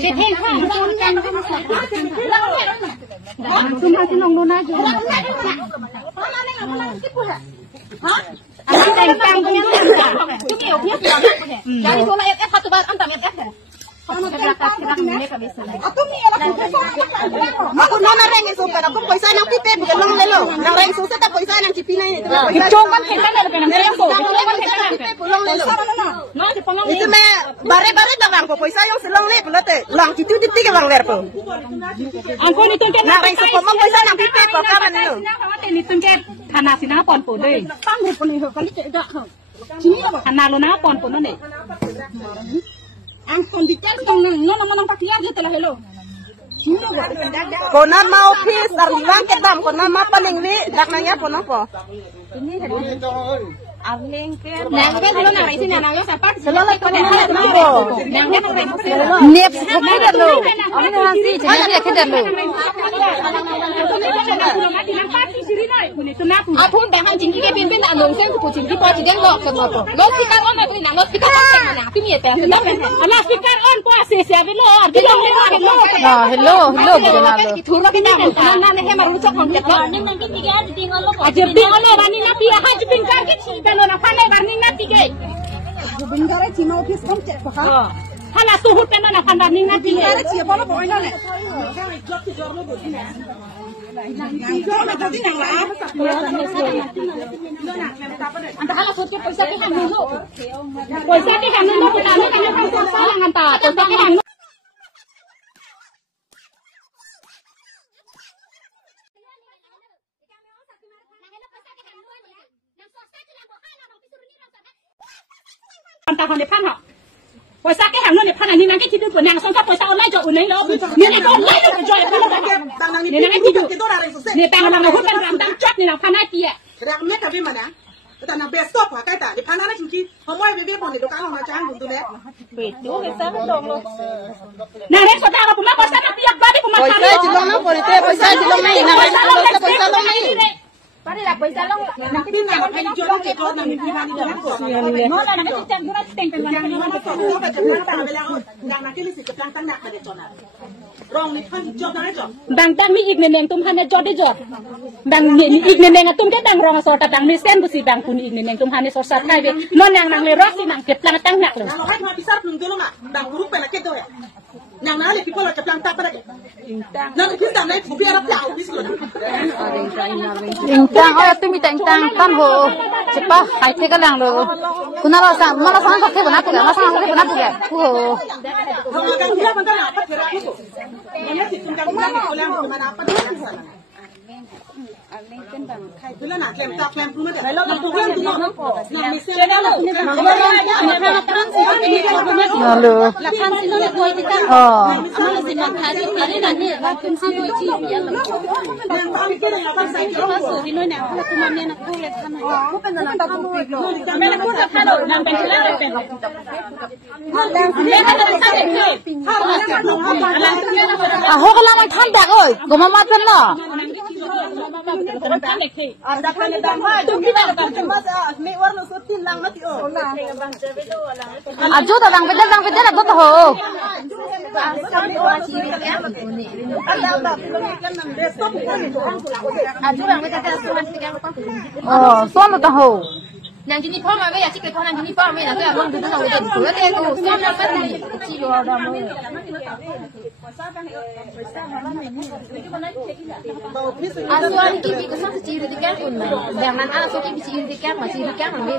Chị thêm không? Chúng ta xin lòng luôn á chú. Anh đánh cam với nhau chú kiểu biết gì jadi cô lại ép satu bar antam ép aku nona reng itu kan aku paisa nang pipe bukan nang lelo nang reng susah tak paisa nang cipina ini coba kita nak kan reng so pulang lelo itu me bare dah bang ko paisa yang selong le pelate lang titu ke bang ler po angko ni tungket nang reng so ko paisa nang pipe ko kaman lelo ni tungket thana sina pon po deui pang ru pon ni ho kali cek dak thana lo na pon po no ni ang kondikar tong nang nang pakia dia telah hello kona mau pis arlang ke dam kona ma paling ni dak nanya po nopo ini arling ke nang ke lo nang resi nang yo sapat selo le ko nang ke nep ke dak lo ami nang si jadi ke dak lo aku bahang jingki ke pin na nong sen ku jingki po jideng lo ke ngopo lo speaker on na na lo speaker on na pi mi te ala speaker on po se se lo hello thura pi na he maru chok hon ket lo nang ki tiga ding lo ko je ding lo bani na pi ha jipin kar ki kan lo na phane barni na ti ge jibin gare chino office kam che ha hala tu hut na phan barni na ti ge chi po lo point le Anta hala sot ke paisa ke hang lo paisa ke hang lo kita ni kan paisa salang anta paisa ke hang anta hone phan ho paisa ke hang lo ni phan ani nang ke tidu ko nang song ka paisa online jo unai lo ni ni ko online jo ko lo ni nang tidu ni tang nang ho kan ram tang chot ni nang phan ai tia rak me ka bi mana ta nang best stop ha kai ta ni phan na chu ki ho moi be be pon ni do ka ma chang dun tu le be tu ke sa ma dong lo na re so ta ra puma paisa na tia ba bi puma ta paisa ji long na pon te paisa ji long nai na paisa long nai Pare la paisa long nang tin na ai jo long ke ko nang ni phan ni do no na nang ti teng dura teng pen na ni ma ko ba ta ba ba la nang na ke li si ke tang tang na ka de chona rong ni phan jo na jo dang dang mi ik ne neng tum han ne jo de jo dang ni ik ne neng tum ke dang rong so ta dang mi sen bu si dang kun ik ne neng tum han ne so sa thai be no nang nang le ro si nang ke tang tang nak lo nang hai ma bisar plung de lo na dang guru pe na ke do ya nang na le ki ko la ke tang ta pa de nang ki tang nai bu bi ara plau bis lo tang oi tu mi tang tan ho cepa hai the ka lang lo kuna la sa ma la sang ka ke bana tu la sang ka ke bana tu ke ho kan dia ban ta na pa ke ra ku ni ti tung ka ma ko lang ko mana pa de sana Aleng kan bang khai tu la na klem ta klem pru ma de lo na program tu no ko na mi se na lo halo la kan si lo ko ti ta ama lo si man tha ji ni na ni la kan si lo ji ya loก็สูที่นู่นเนี่ยคือมันเนี่ยนะพูดเลยทำไมก็เป็นอะไรก็พูดเลยไม่ได้พูดแต่ถ้าเรานำเป็นเรื่องเป็นเนี่ยก็จะเป็นสิ่งที่ถ้าเราจะลงมาอะไรเขากำลังทำแบบเอ้ยก็มาเป็นเนาะada kan dama tu kita kan cuma me warna sutin lang mati oh aju ta lang beda aku tahu aju lang beda oh sono tahu nang gini po ma ya sik nang gini po ma na to abang duduk nang duduk ko te ko siam na pa ni chi yo da mo asuan ki bi ko sa chi ri kan un ma bang man asu ki bi chi ri kan ma chi ri kan ma me